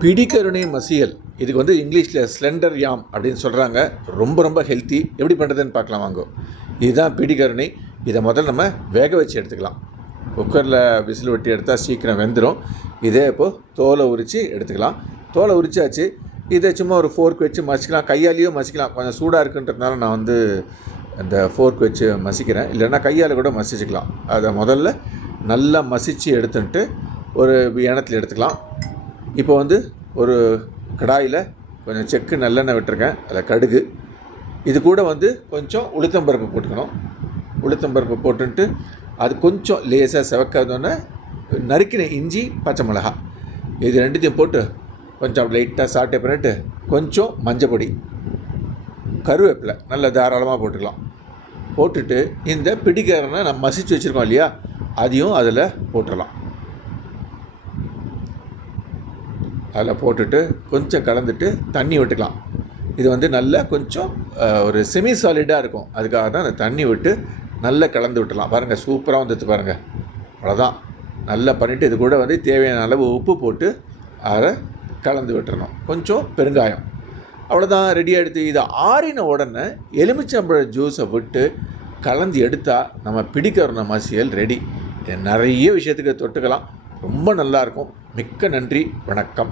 பிடிக்கருணை மசியல், இதுக்கு வந்து இங்கிலீஷில் ஸ்லெண்டர் யாம் அப்படின்னு சொல்கிறாங்க. ரொம்ப ரொம்ப ஹெல்த்தி. எப்படி பண்ணுறதுன்னு பார்க்கலாம் வாங்கோ. இதுதான் பிடிக்கருணை. இதை முதல்ல நம்ம வேக வச்சு எடுத்துக்கலாம். குக்கரில் விசில் வெட்டி எடுத்தால் சீக்கிரம் வெந்துடும். இதே இப்போது தோலை உரித்து எடுத்துக்கலாம். தோலை உரிச்சாச்சு. இதை சும்மா ஒரு ஃபோர்க் வச்சு மசிக்கலாம், கையாலேயும் மசிக்கலாம். கொஞ்சம் சூடாக இருக்குன்றதுனால நான் வந்து அந்த ஃபோர்க் வச்சு மசிக்கிறேன், இல்லைன்னா கையால் கூட மசிச்சுக்கலாம். அதை முதல்ல நல்லா மசித்து எடுத்துன்ட்டு ஒரு எண்ணத்தில் எடுத்துக்கலாம். இப்போ வந்து ஒரு கடாயில் கொஞ்சம் செக்கு நல்லெண்ணெய் விட்டுருக்கேன், அதில் கடுகு, இது கூட வந்து கொஞ்சம் உளுத்தம்பருப்பு போட்டுக்கணும். உளுத்தம்பருப்பு போட்டுன்ட்டு அது கொஞ்சம் லேசாக செவக்காதோன்னே நறுக்கின இஞ்சி, பச்சை மிளகா, இது ரெண்டுத்தையும் போட்டு கொஞ்சம் லைட்டாக சாட்டை பண்ணிட்டு கொஞ்சம் மஞ்சள் பொடி, கருவேப்பிலை நல்ல தாராளமாக போட்டுக்கலாம். போட்டுட்டு இந்த பிடிக்கரனை நம்ம மசித்து வச்சுருக்கோம் இல்லையா, அதையும் அதில் போட்டுடலாம். அதில் போட்டுட்டு கொஞ்சம் கலந்துட்டு தண்ணி விட்டுக்கலாம். இது வந்து நல்லா கொஞ்சம் ஒரு செமி சாலிடாக இருக்கும், அதுக்காக தான் அந்த தண்ணி விட்டு நல்லா கலந்து விட்டுலாம். பாருங்கள், சூப்பராக வந்துடுது பாருங்கள். அவ்வளோதான். நல்லா பண்ணிவிட்டு இது கூட வந்து தேவையான அளவு உப்பு போட்டு அதை கலந்து விட்டுறணும். கொஞ்சம் பெருங்காயம், அவ்வளோதான், ரெடி ஆகிடுது. இதை ஆறின உடனே எலுமிச்சம்பழ ஜூஸை விட்டு கலந்து எடுத்தால் நம்ம பிடிக்கருணை மசியல் ரெடி. நிறைய விஷயத்துக்கு தொட்டுக்கலாம். ரொம்ப நல்லாயிருக்கும். மிக்க நன்றி, வணக்கம்.